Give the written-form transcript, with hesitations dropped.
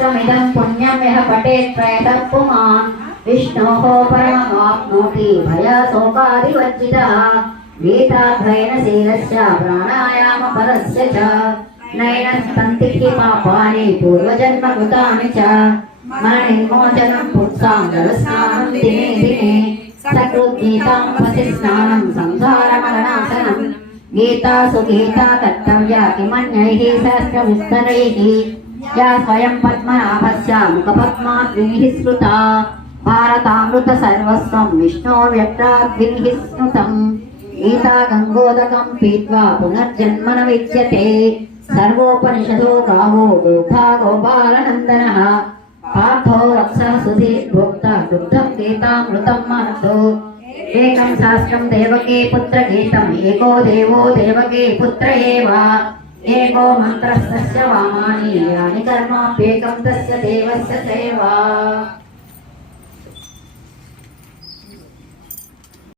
सहस्रमिदं पुण्यं यः पठेत् प्रयतः पुमान् विष्णोः परममाप्नोति भयशोकादिवर्जितः गीताध्वयन शीलस्य प्राणायामपरस्य च नैनस्तन्ति पापानि पूर्वजन्मकृतानि च मरणिर्मोचनं पुंसां जलस्नानं दिने दिने सकृद्गीतामुपसिस्नानं संसारमरणाशनं गीतासु गीता कर्तव्या किमन्यैः सहस्रविस्तरैः या स्वयं पद्मनाभस्य मुखपद्माद्भिः स्मृता भारतामृत सर्वस्वं विष्णोर्व्यक्ताद्भिः स्मृतं गीता गङ्गोदकं पीत्वा पुनर्जन्म न विद्यते सर्वोपनिषदो गावो गोधा गोपालनन्दनः पार्थो रक्षः सुधीर्भोक्ता दुग्धं गीतामृतं महतो एकं सहस्रं देवकी पुत्रगीतम् एको देवो देवकी पुत्र एव एको मन्त्रस्तस्य वामानि यानि कर्माप्येकं तस्य देवस्य सेवा।